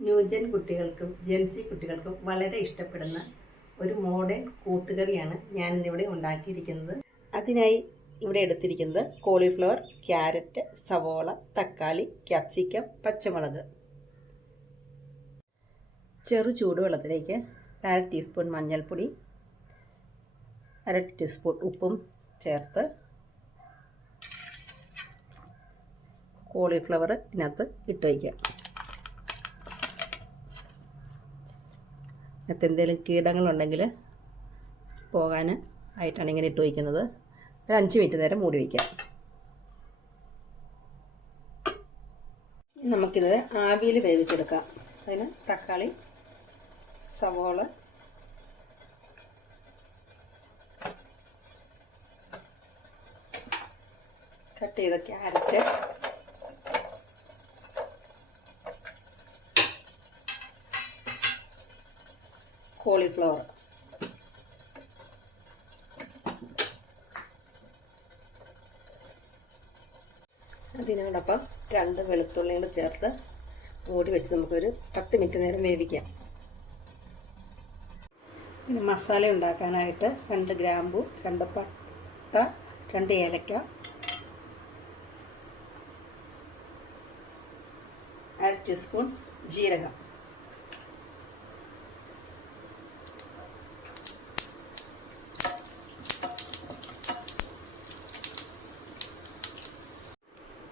New gen കുട്ടികൾക്കും ജെൻസി കുട്ടികൾക്കും വളരെ ഇഷ്ടപ്പെടുന്ന ഒരു മോഡേൺ കൂട്ടുകറിയാണ് ഞാനിന്നിവിടെ ഉണ്ടാക്കിയിരിക്കുന്നത്. അതിനായി ഇവിടെ എടുത്തിരിക്കുന്നത് കോളിഫ്ലവർ, ക്യാരറ്റ്, സവോള, തക്കാളി, ക്യാപ്സിക്കം, പച്ചമുളക്. ചെറു ചൂടുവെള്ളത്തിലേക്ക് 1/2 ടീസ്പൂൺ മഞ്ഞൾപ്പൊടി, 1/2 ടീസ്പൂൺ ഉപ്പും ചേർത്ത് കോളിഫ്ലവർ ഇതിനകത്ത് ഇട്ട് വയ്ക്കുക. അതിനകത്ത് എന്തെങ്കിലും കീടങ്ങളുണ്ടെങ്കിൽ പോകാൻ ആയിട്ടാണ് ഇങ്ങനെ ഇട്ട് വയ്ക്കുന്നത്. ഒരു 5 മിനിറ്റ് നേരം മൂടി വയ്ക്കാം. നമുക്കിത് ആവിയിൽ വേവിച്ചെടുക്കാം. അതിന് തക്കാളി, സവോള, കട്ട് ചെയ്ത ക്യാരറ്റ്, കോളിഫ്ലവർ, അതിനോടൊപ്പം 2 വെളുത്തുള്ളികൾ ചേർത്ത് മൂടി വെച്ച് നമുക്കൊരു 10 മിനിറ്റ് നേരം വേവിക്കാം. പിന്നെ മസാല ഉണ്ടാക്കാനായിട്ട് 2 ഗ്രാമ്പു, 2 പട്ട, 2 ഏലക്ക, 1/2 ടീസ്പൂൺ ജീരകം,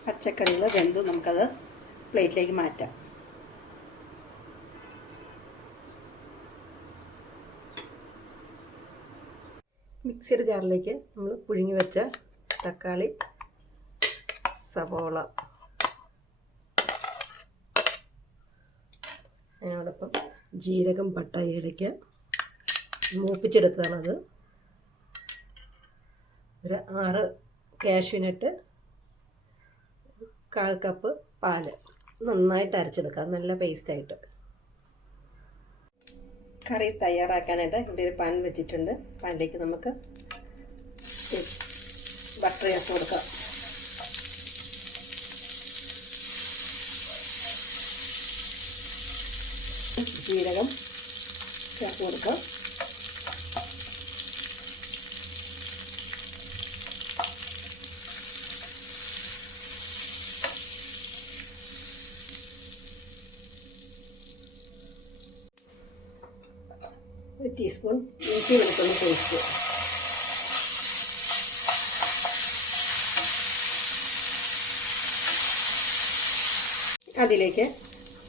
പച്ചക്കറികൾ വെന്തു നമുക്കത് പ്ലേറ്റിലേക്ക് മാറ്റാം. മിക്സിയുടെ ജാറിലേക്ക് നമ്മൾ പുഴുങ്ങി വെച്ച തക്കാളി, സവോള, അതിനോടൊപ്പം ജീരകം, പട്ട, ഏലക്ക മൂപ്പിച്ചെടുത്തതാണത്, ഒരു 6 കാഷ്യൂനട്ട്, 1/4 കപ്പ് പാല് നന്നായിട്ട് അരച്ചെടുക്കാം, നല്ല പേസ്റ്റായിട്ട്. കറി തയ്യാറാക്കാനായിട്ട് ഇവിടെ ഒരു പാൻ വെച്ചിട്ടുണ്ട്. പാനിലേക്ക് നമുക്ക് ബട്ടർ ചേർത്ത് കൊടുക്കാം. ജീരകം ചേർത്ത് കൊടുക്കാം. ഒരു ടീസ്പൂൺ ഇഞ്ചി വെളുത്തുള്ളി പേസ്റ്റ്, അതിലേക്ക്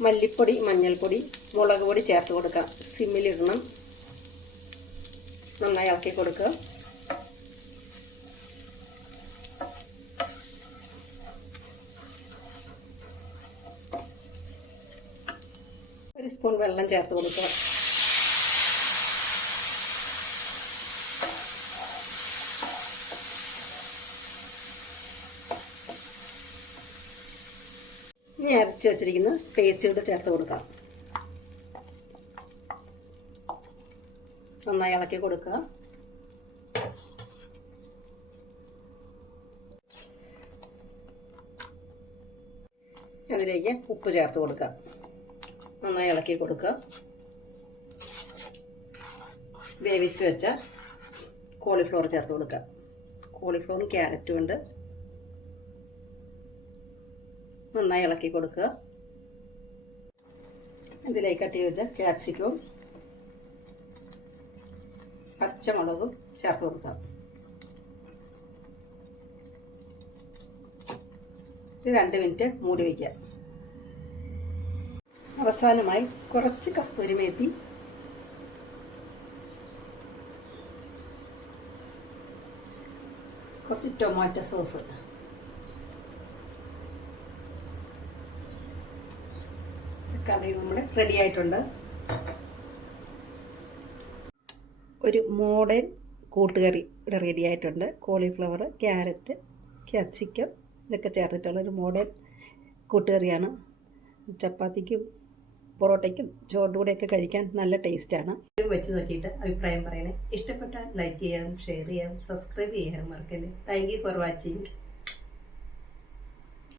മല്ലിപ്പൊടി, മഞ്ഞൾപ്പൊടി, മുളക് പൊടി ചേർത്ത് കൊടുക്കാം. സിമ്മിലിടണം. നന്നായി ഇളക്കി കൊടുക്കുക. ഒരു സ്പൂൺ വെള്ളം ചേർത്ത് കൊടുക്കുക. ഇനി അരച്ച് വെച്ചിരിക്കുന്ന പേസ്റ്റ് കൂടെ ചേർത്ത് കൊടുക്കാം. നന്നായി ഇളക്കി കൊടുക്കുക. അതിലേക്ക് ഉപ്പ് ചേർത്ത് കൊടുക്കുക. നന്നായി ഇളക്കി കൊടുക്കുക. വേവിച്ച് വെച്ച കോളിഫ്ലവർ ചേർത്ത് കൊടുക്കുക. കോളിഫ്ലവറും ക്യാരറ്റും ഉണ്ട്. നന്നായി ഇളക്കി കൊടുക്കുക. ഇതിലേക്ക് കട്ട് ചെയ്ത് വെച്ച ക്യാപ്സിക്കവും പച്ചമുളകും ചേർത്ത് കൊടുക്കുക. ഇത് 2 മിനിറ്റ് മൂടി വയ്ക്കുക. അവസാനമായി കുറച്ച് കസ്തൂരി മേത്തി, കുറച്ച് ടൊമാറ്റോ സോസ്, കറി നമ്മുടെ റെഡി ആയിട്ടുണ്ട്. ഒരു മോഡേൺ കൂട്ടുകറി ഇവിടെ റെഡി ആയിട്ടുണ്ട്. കോളിഫ്ലവർ, ക്യാരറ്റ്, ക്യാപ്സിക്കം ഇതൊക്കെ ചേർത്തിട്ടുള്ളൊരു മോഡേൺ കൂട്ടുകറിയാണ്. ചപ്പാത്തിക്കും പൊറോട്ടയ്ക്കും ചോറിൻ്റെ കൂടെയൊക്കെ കഴിക്കാൻ നല്ല ടേസ്റ്റാണ്. വെച്ച് നോക്കിയിട്ട് അഭിപ്രായം പറയണേ. ഇഷ്ടപ്പെട്ടാൽ ലൈക്ക് ചെയ്യാനും ഷെയർ ചെയ്യാനും സബ്സ്ക്രൈബ് ചെയ്യാനും മറക്കല്ലേ. Thank you for watching.